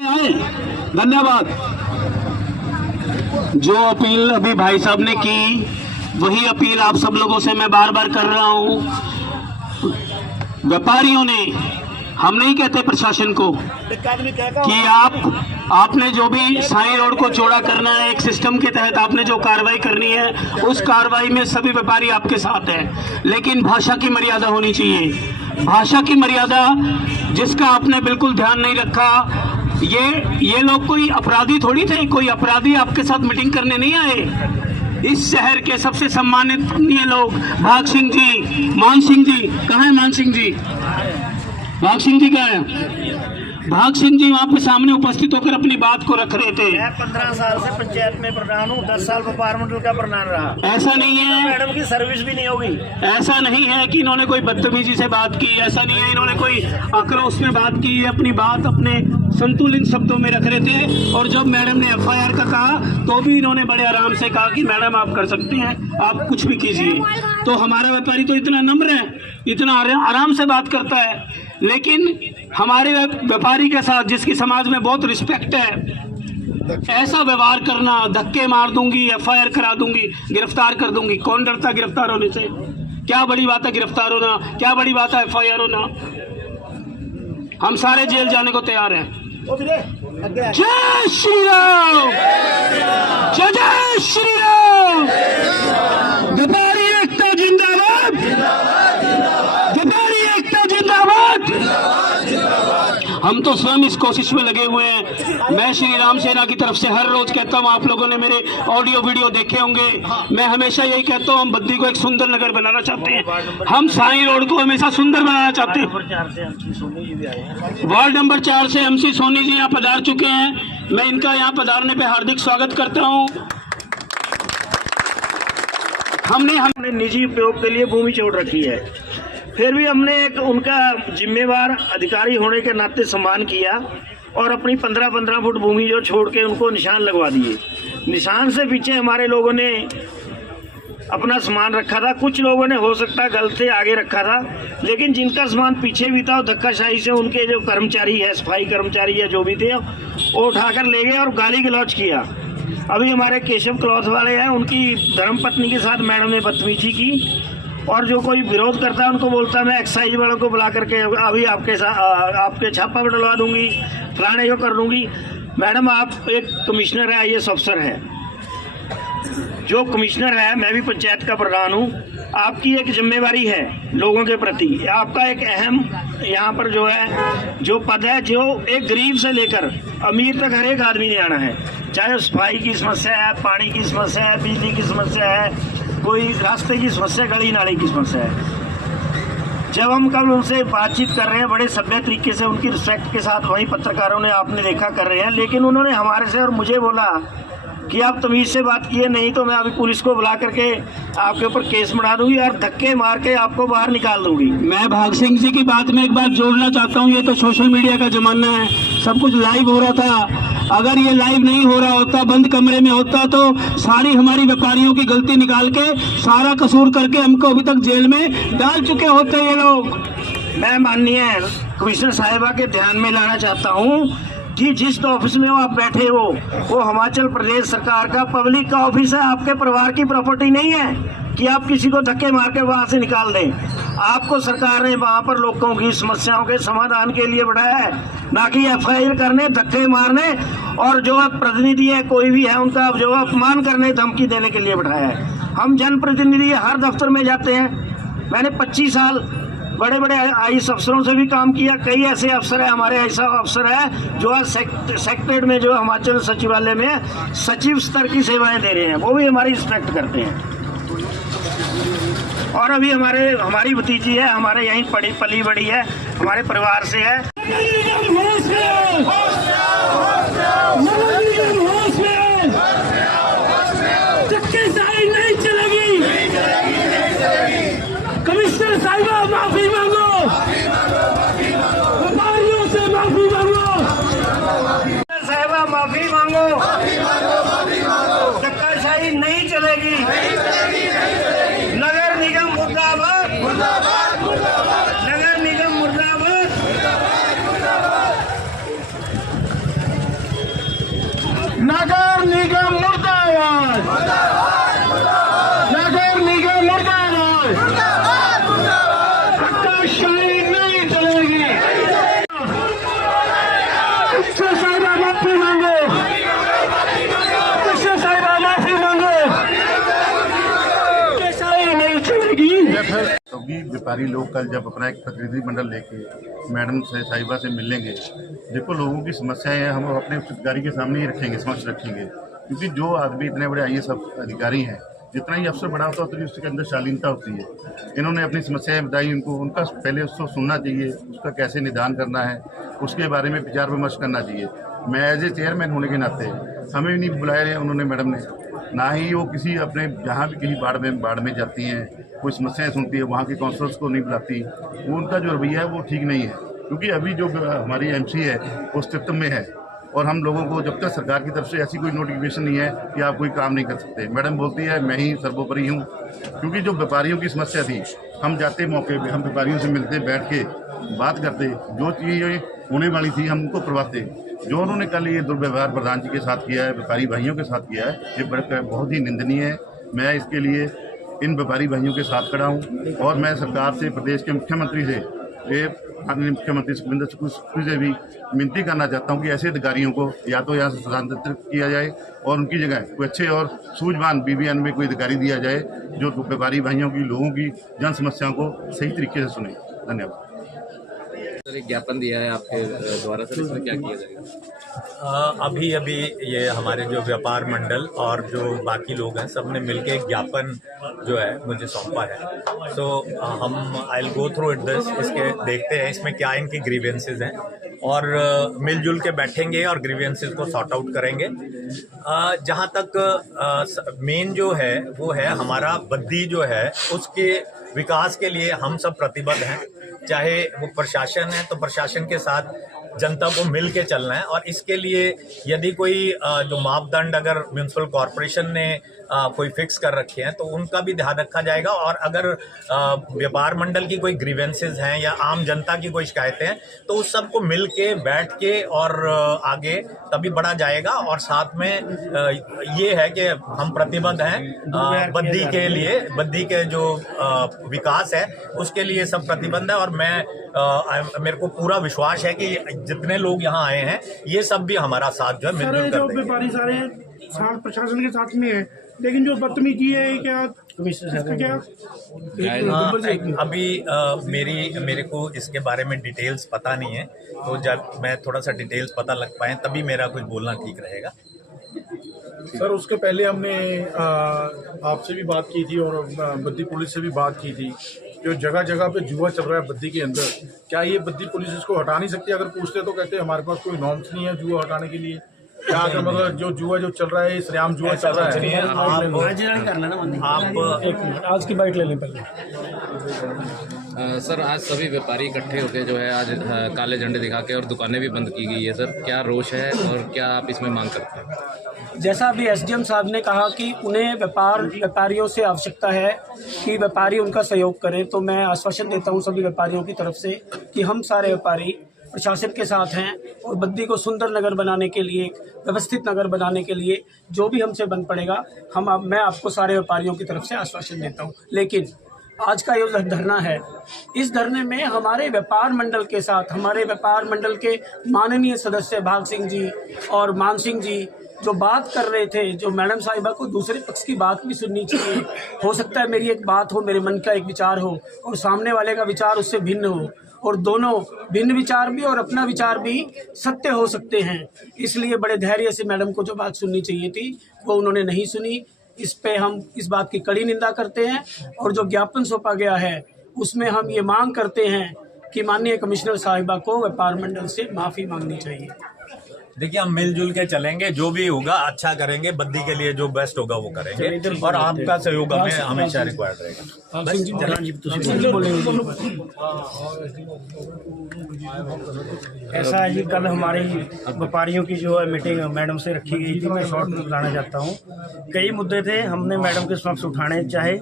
धन्यवाद। जो अपील अभी भाई साहब ने की वही अपील आप सब लोगों से मैं बार बार कर रहा हूं। व्यापारियों ने, हम नहीं कहते प्रशासन को कि आपने जो भी साई रोड को चौड़ा करना है, एक सिस्टम के तहत आपने जो कार्रवाई करनी है उस कार्रवाई में सभी व्यापारी आपके साथ हैं, लेकिन भाषा की मर्यादा होनी चाहिए। भाषा की मर्यादा जिसका आपने बिल्कुल ध्यान नहीं रखा। ये लोग कोई अपराधी थोड़ी थे, कोई अपराधी आपके साथ मीटिंग करने नहीं आए। इस शहर के सबसे सम्मानित लोग भाग सिंह जी, मान सिंह जी, कहाँ है मान सिंह जी? भाग सिंह जी कहाँ है? भाग सिंह जी वहाँ पे सामने उपस्थित होकर अपनी बात को रख रहे थे। मैं 15 साल से पंचायत में प्रधान हूँ, 10 साल व्यापार मंडल का प्रधान रहा। ऐसा नहीं है, मैडम की सर्विस भी नहीं होगी। ऐसा नहीं है कि इन्होंने कोई बदतमीजी से बात की, ऐसा नहीं है इन्होंने कोई आक्रोश में बात की। अपनी बात अपने संतुलित शब्दों में रख रहे थे, और जब मैडम ने FIR का कहा तो भी इन्होंने बड़े आराम से कहा कि मैडम आप कर सकती हैं, आप कुछ भी कीजिए। तो हमारा व्यापारी तो इतना नम्र है, इतना आराम से बात करता है, लेकिन हमारे व्यापारी के साथ जिसकी समाज में बहुत रिस्पेक्ट है, ऐसा व्यवहार करना, धक्के मार दूंगी, FIR करा दूंगी, गिरफ्तार कर दूंगी। कौन डरता गिरफ्तार होने से? क्या बड़ी बात है गिरफ्तार होना? क्या बड़ी बात है FIR होना? हम सारे जेल जाने को तैयार हैं। जय श्री राम, जय जय श्री राम। व्यापारी एकता जिंदाबाद, व्यापारी एकता जिंदाबाद। हम तो स्वयं इस कोशिश में लगे हुए हैं। मैं श्री राम सेना की तरफ से हर रोज कहता हूँ, आप लोगों ने मेरे ऑडियो वीडियो देखे होंगे, मैं हमेशा यही कहता हूँ, हम बद्दी को एक सुंदर नगर बनाना चाहते हैं। हम साई रोड को हमेशा सुंदर बनाना चाहते हैं। वार्ड नंबर 4 से MC सोनी जी यहाँ पधार चुके हैं। मैं इनका यहाँ पधारने पे हार्दिक स्वागत करता हूँ। हमने निजी उपयोग के लिए भूमि छोड़ रखी है, फिर भी हमने एक उनका जिम्मेवार अधिकारी होने के नाते सम्मान किया और अपनी 15-15 फुट भूमि जो छोड़ के उनको निशान लगवा दिए। निशान से पीछे हमारे लोगों ने अपना सामान रखा था। कुछ लोगों ने हो सकता है गलत से आगे रखा था, लेकिन जिनका सामान पीछे भी था, धक्काशाही से उनके जो कर्मचारी है, सफाई कर्मचारी है, जो भी थे, वो उठाकर ले गए और गाली गलौज किया। अभी हमारे केशव क्लॉथ वाले हैं, उनकी धर्मपत्नी के साथ मैडम ने बदतमीजी की, और जो कोई विरोध करता है उनको बोलता है मैं एक्साइज वालों को बुला करके अभी आपके छापा पर डलवा दूंगी, फलाने को कर दूंगी। मैडम आप एक कमिश्नर है, IAS अफसर है, जो कमिश्नर है, मैं भी पंचायत का प्रधान हूँ। आपकी एक जिम्मेवारी है लोगों के प्रति, आपका एक अहम यहाँ पर जो है जो पद है, जो एक गरीब से लेकर अमीर तक हर एक आदमी ने आना है। चाहे सफाई की समस्या है, पानी की समस्या है, बिजली की समस्या है, कोई रास्ते की समस्या, गली नाली की समस्या है। जब हम कल उनसे बातचीत कर रहे हैं बड़े सभ्य तरीके से, उनकी रिस्पेक्ट के साथ, वही पत्रकारों ने आपने देखा कर रहे हैं, लेकिन उन्होंने हमारे से और मुझे बोला कि आप तमीज़ से बात किए, नहीं तो मैं अभी पुलिस को बुला करके आपके ऊपर केस बढ़ा दूंगी और धक्के मार के आपको बाहर निकाल दूंगी। मैं भाग सिंह जी की बात में एक बात जोड़ना चाहता हूँ। ये तो सोशल मीडिया का जमाना है, सब कुछ लाइव हो रहा था। अगर ये लाइव नहीं हो रहा होता, बंद कमरे में होता, तो सारी हमारी व्यापारियों की गलती निकाल के, सारा कसूर करके हमको अभी तक जेल में डाल चुके होते ये लोग। मैं माननीय कमिश्नर साहिबा के ध्यान में लाना चाहता हूँ कि जिस ऑफिस में आप बैठे हो वो हिमाचल प्रदेश सरकार का पब्लिक का ऑफिस है, आपके परिवार की प्रॉपर्टी नहीं है कि आप किसी को धक्के मार के वहाँ से निकाल दें। आपको सरकार ने वहाँ पर लोगों की समस्याओं के समाधान के लिए बढ़ाया है, ना कि FIR करने, धक्के मारने और जो प्रतिनिधि है कोई भी है उनका जो अपमान करने, धमकी देने के लिए बढ़ाया है। हम जनप्रतिनिधि हर दफ्तर में जाते हैं। मैंने 25 साल बड़े बड़े IAS अफसरों से भी काम किया। कई ऐसे अफसर है, हमारे ऐसा अफसर है जो आज सेक्रेटरीट में, जो हिमाचल सचिवालय में सचिव स्तर की सेवाएं दे रहे हैं, वो भी हमारी रिस्पेक्ट करते हैं। और अभी हमारी भतीजी है, हमारे यहीं पली बड़ी है, हमारे परिवार से है। कमिश्नर साहिबा माफी मांगो, व्यापारियों से माफी मांगो, साहिबा माफी मांगो, धक्काशाही नहीं चलेगी। नगर निगम मुर्दाबाद, नगर निगम मुर्दाबाद। नगर निगम मुर्दाबाद, नगर निगम मुर्दाबाद, धक्काशाही नहीं चलेगी। इससे साहिबा माफी मांगो, इससे साहिबा माफी मांगो, धक्काशाही नहीं चलेगी। क्योंकि व्यापारी लोग कल जब अपना एक प्रतिनिधिमंडल लेके मैडम से साहिबा से मिलेंगे, देखो लोगों की समस्याएं हैं, हम अपने अधिकारी के सामने ही रखेंगे, समक्ष रखेंगे। क्योंकि जो आदमी इतने बड़े IAS अधिकारी हैं, जितना ही अफसर बड़ा होता है उतनी उसके अंदर शालीनता होती है। इन्होंने अपनी समस्याएं बताई, उनको उनका पहले उसको सुनना चाहिए, उसका कैसे निदान करना है, उसके बारे में विचार विमर्श करना चाहिए। मैं एज ए चेयरमैन होने के नाते हमें भी नहीं बुलाया उन्होंने मैडम ने, ना ही वो किसी अपने जहाँ भी कहीं बाढ़ में जाती हैं, कोई समस्याएं सुनती है, वहाँ के काउंसलर्स को नहीं बुलाती। वो उनका जो रवैया है वो ठीक नहीं है। क्योंकि अभी जो हमारी MC है वो अस्तित्व में है, और हम लोगों को जब तक सरकार की तरफ से ऐसी कोई नोटिफिकेशन नहीं है कि आप कोई काम नहीं कर सकते, मैडम बोलती है मैं ही सर्वोपरि हूँ। क्योंकि जो व्यापारियों की समस्या थी, हम जाते मौके पे हम व्यापारियों से मिलते, बैठ के बात करते, जो चीज़ होने वाली थी हम उनको करवाते। जो उन्होंने कल ये दुर्व्यवहार प्रधान जी के साथ किया है, व्यापारी भाइयों के साथ किया है, ये बहुत ही निंदनीय है। मैं इसके लिए इन व्यापारी भाइयों के साथ खड़ा हूँ, और मैं सरकार से, प्रदेश के मुख्यमंत्री से, माननीय मुख्यमंत्री सुखविंदर सुक्खू से भी विनती करना चाहता हूँ कि ऐसे अधिकारियों को या तो यहाँ से स्थानांतरित किया जाए और उनकी जगह कोई अच्छे और सूझवान BBN में कोई अधिकारी दिया जाए जो व्यापारी भाइयों की, लोगों की जन समस्याओं को सही तरीके से सुने। धन्यवाद। सर, एक ज्ञापन दिया है आपके द्वारा, सर इसमें क्या किया जाएगा? अभी ये हमारे जो व्यापार मंडल और जो बाकी लोग हैं सब ने मिलके एक ज्ञापन जो है मुझे सौंपा है। तो हम I will go through it this, इसके देखते हैं इसमें क्या इनकी ग्रीवेंसेस हैं, और मिलजुल के बैठेंगे और ग्रीवेंसेस को सॉर्ट आउट करेंगे। जहाँ तक मेन जो है वो है हमारा बद्दी जो है, उसके विकास के लिए हम सब प्रतिबद्ध हैं। चाहे वो प्रशासन है तो प्रशासन के साथ जनता को मिल के चलना है, और इसके लिए यदि कोई जो मापदंड अगर म्यूनिसिपल कॉरपोरेशन ने कोई फिक्स कर रखे हैं तो उनका भी ध्यान रखा जाएगा। और अगर व्यापार मंडल की कोई ग्रीवेंसेस हैं या आम जनता की कोई शिकायतें हैं तो उस सबको मिल के बैठ के और आगे तभी बढ़ा जाएगा। और साथ में ये है कि हम प्रतिबद्ध हैं बद्दी के लिए, बद्दी के जो विकास है उसके लिए सब प्रतिबद्ध है। और मेरे को पूरा विश्वास है कि जितने लोग यहाँ आए हैं ये सब भी हमारा साथ जो है मिलजुल कर देंगे। व्यापारी सारे साथ प्रशासन के साथ में है, लेकिन जो बदतमीजी है क्या क्या अभी मेरे को इसके बारे में डिटेल्स पता नहीं है, तो जब मैं थोड़ा सा डिटेल्स पता लग पाए तभी मेरा कुछ बोलना ठीक रहेगा। सर, उसके पहले हमने आपसे भी बात की थी और बद्दी पुलिस से भी बात की थी। जो जगह जगह पे जुआ चल रहा है बद्दी के अंदर, क्या ये बद्दी पुलिस इसको हटा नहीं सकती? अगर पूछते तो कहते हमारे पास कोई नॉर्म्स नहीं है जुआ हटाने के लिए। क्या अगर मतलब जो जुआ जो चल रहा है, श्रेयाम जुआ चल रहा है, आप आज की बाइट ले लें पहले। सर, आज सभी व्यापारी इकट्ठे होकर जो है आज काले झंडे दिखा के और दुकानें भी बंद की गई है। सर, क्या रोष है और क्या आप इसमें मांग करते हैं? जैसा अभी SDM साहब ने कहा कि उन्हें व्यापारियों से आवश्यकता है कि व्यापारी उनका सहयोग करें, तो मैं आश्वासन देता हूं सभी व्यापारियों की तरफ से कि हम सारे व्यापारी प्रशासन के साथ हैं और बद्दी को सुंदर नगर बनाने के लिए, व्यवस्थित नगर बनाने के लिए जो भी हमसे बन पड़ेगा मैं आपको सारे व्यापारियों की तरफ से आश्वासन देता हूँ। लेकिन आज का ये धरना है, इस धरने में हमारे व्यापार मंडल के साथ, हमारे व्यापार मंडल के माननीय सदस्य भाग सिंह जी और मान सिंह जी जो बात कर रहे थे, जो मैडम साहिबा को दूसरे पक्ष की बात भी सुननी चाहिए। हो सकता है मेरी एक बात हो, मेरे मन का एक विचार हो और सामने वाले का विचार उससे भिन्न हो, और दोनों भिन्न विचार भी और अपना विचार भी सत्य हो सकते हैं। इसलिए बड़े धैर्य से मैडम को जो बात सुननी चाहिए थी वो उन्होंने नहीं सुनी। इस पे हम इस बात की कड़ी निंदा करते हैं, और जो ज्ञापन सौंपा गया है उसमें हम ये मांग करते हैं कि माननीय कमिश्नर साहिबा को व्यापार मंडल से माफ़ी मांगनी चाहिए। देखिए, हम मिलजुल के चलेंगे, जो भी होगा अच्छा करेंगे, बद्दी के लिए जो बेस्ट होगा वो करेंगे, और आपका सहयोग हमें हमेशा रिक्वायर्ड रहेगा। ऐसा है जी, कल हमारी व्यापारियों की जो है मीटिंग मैडम से रखी गई थी। मैं शॉर्ट में बताना चाहता हूँ, कई मुद्दे थे हमने मैडम के समक्ष उठाने चाहे,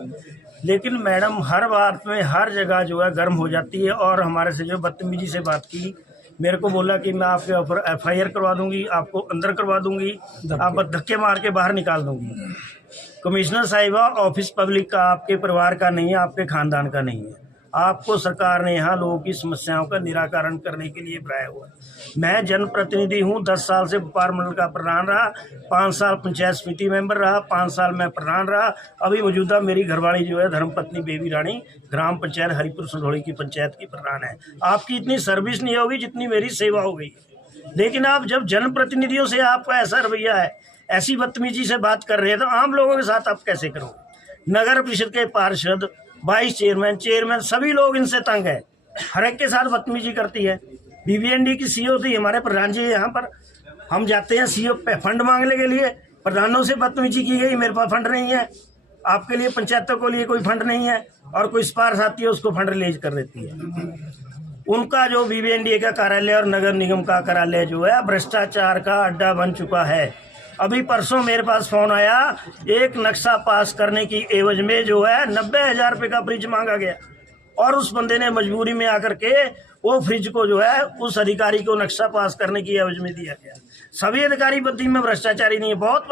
लेकिन मैडम हर बात में हर जगह जो है गर्म हो जाती है और हमारे से जो बदतमीजी से बात की मेरे को बोला कि मैं आपके ऊपर FIR करवा दूंगी, आपको अंदर करवा दूंगी, आप धक्के मार के बाहर निकाल दूंगी। कमिश्नर साहिबा, ऑफिस पब्लिक का, आपके परिवार का नहीं है, आपके खानदान का नहीं है। आपको सरकार ने यहाँ लोगों की समस्याओं का निराकरण करने के लिए बुलाया हुआ है। मैं जनप्रतिनिधि हूँ, 10 साल से व्यापार मंडल का प्रधान रहा, 5 साल पंचायत समिति मेंबर रहा, 5 साल मैं प्रधान रहा। अभी मौजूदा मेरी घरवाली जो है धर्मपत्नी बेबी रानी ग्राम पंचायत हरिपुर संधोड़ी की पंचायत की प्रधान है। आपकी इतनी सर्विस नहीं होगी जितनी मेरी सेवा हो गई। लेकिन आप जब जनप्रतिनिधियों से आपका ऐसा रवैया है, ऐसी बदतमीजी से बात कर रहे हैं, तो आम लोगों के साथ आप कैसे करोगे? नगर परिषद के पार्षद, वाइस चेयरमैन, चेयरमैन, सभी लोग इनसे तंग है। हर एक के साथ बदतमीजी करती है। BBND की CO थी हमारे प्रधान जी, यहाँ पर हम जाते हैं CO पे फंड मांगने के लिए, प्रधानों से बदतमीजी की गई, मेरे पास फंड नहीं है, आपके लिए पंचायतों के लिए कोई फंड नहीं है, और कोई स्पार्स आती है उसको फंड रिलीज कर देती है। उनका जो BBND का कार्यालय और नगर निगम का कार्यालय जो है भ्रष्टाचार का अड्डा बन चुका है। अभी परसों मेरे पास फोन आया, एक नक्शा पास करने की एवज में जो है 90,000 रुपये का फ्रिज मांगा गया, और उस बंदे ने मजबूरी में आकर के वो फ्रिज को जो है उस अधिकारी को नक्शा पास करने की एवज में दिया गया। सभी अधिकारी बद्दी में भ्रष्टाचारी नहीं है, बहुत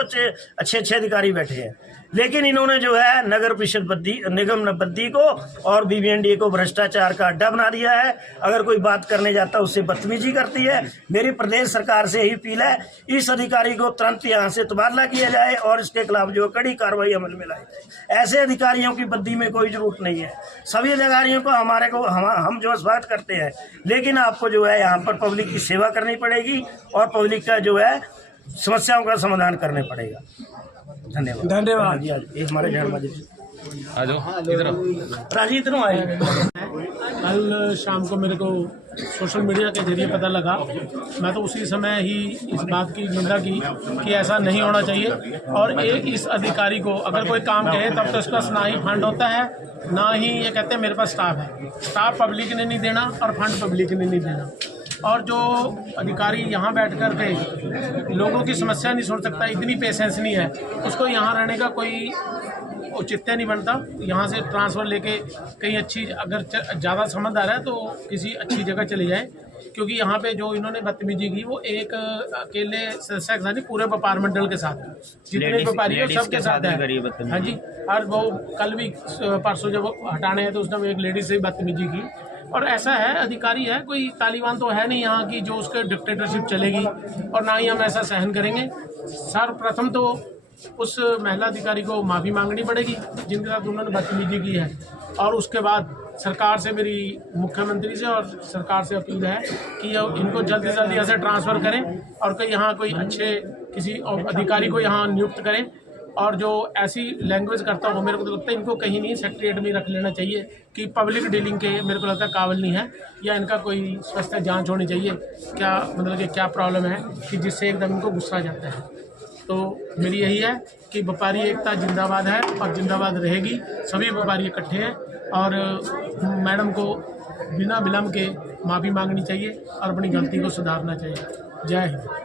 अच्छे अधिकारी बैठे हैं, लेकिन इन्होंने जो है नगर परिषद बद्दी, निगम बद्दी को और BBND को भ्रष्टाचार का अड्डा बना दिया है। अगर कोई बात करने जाता है उससे बदतमीजी करती है। मेरी प्रदेश सरकार से यही अपील है, इस अधिकारी को तुरंत यहाँ से तबादला किया जाए और इसके खिलाफ जो कड़ी कार्रवाई अमल में लाई जाए। ऐसे अधिकारियों की बद्दी में कोई जरूरत नहीं है। सभी अधिकारियों को हम जो स्वागत करते हैं, लेकिन आपको जो है यहाँ पर पब्लिक की सेवा करनी पड़ेगी और पब्लिक का जो है समस्याओं का समाधान करने पड़ेगा। धन्यवाद। धन्यवाद। ये हमारे घर में आ जाओ इधर आओ। राजी इधर आए। कल शाम को मेरे को सोशल मीडिया के जरिए पता लगा, मैं तो उसी समय ही इस बात की निंदा की कि ऐसा नहीं होना चाहिए। और एक इस अधिकारी को अगर कोई काम कहे तब तो उसका ना ही फंड होता है, ना ही ये कहते हैं मेरे पास स्टाफ है। स्टाफ पब्लिक ने नहीं देना और फंड पब्लिक ने नहीं देना। और जो अधिकारी यहाँ बैठ कर के लोगों की समस्या नहीं सुन सकता, इतनी पेशेंस नहीं है, उसको यहाँ रहने का कोई औचित्य नहीं बनता। यहाँ से ट्रांसफ़र लेके कहीं अच्छी, अगर ज़्यादा समझ आ रहा है तो किसी अच्छी जगह चले जाए, क्योंकि यहाँ पे जो इन्होंने बदतमीजी की वो एक अकेले सदस्य के साथ नहीं, पूरे व्यापार मंडल के साथ, जितने व्यापारी है सबके साथ है। हाँ जी, और वो कल भी परसों जब हटाने हैं तो उसने एक लेडीज से बदतमीजी की। और ऐसा है, अधिकारी है, कोई तालिबान तो है नहीं यहाँ की जो उसके डिक्टेटरशिप चलेगी, और ना ही हम ऐसा सहन करेंगे। सर्वप्रथम तो उस महिला अधिकारी को माफ़ी मांगनी पड़ेगी जिनके साथ उन्होंने बदतमीजी की है, और उसके बाद सरकार से, मेरी मुख्यमंत्री से और सरकार से अपील है कि इनको जल्द से जल्द यहाँ से ट्रांसफ़र करें और कोई यहाँ कोई अच्छे किसी अधिकारी को यहाँ नियुक्त करें। और जो ऐसी लैंग्वेज करता हो, मेरे को तो लगता है इनको कहीं नहीं सेक्रेटरीट में रख लेना चाहिए कि पब्लिक डीलिंग के मेरे को लगता है काबिल नहीं है, या इनका कोई स्वस्थ जांच होनी चाहिए, क्या मतलब कि क्या प्रॉब्लम है कि जिससे एकदम इनको गुस्सा जाता है। तो मेरी यही है कि व्यापारी एकता जिंदाबाद है और जिंदाबाद रहेगी। सभी व्यापारी इकट्ठे हैं और मैडम को बिना विलम्ब के माफ़ी मांगनी चाहिए और अपनी गलती को सुधारना चाहिए। जय हिंद।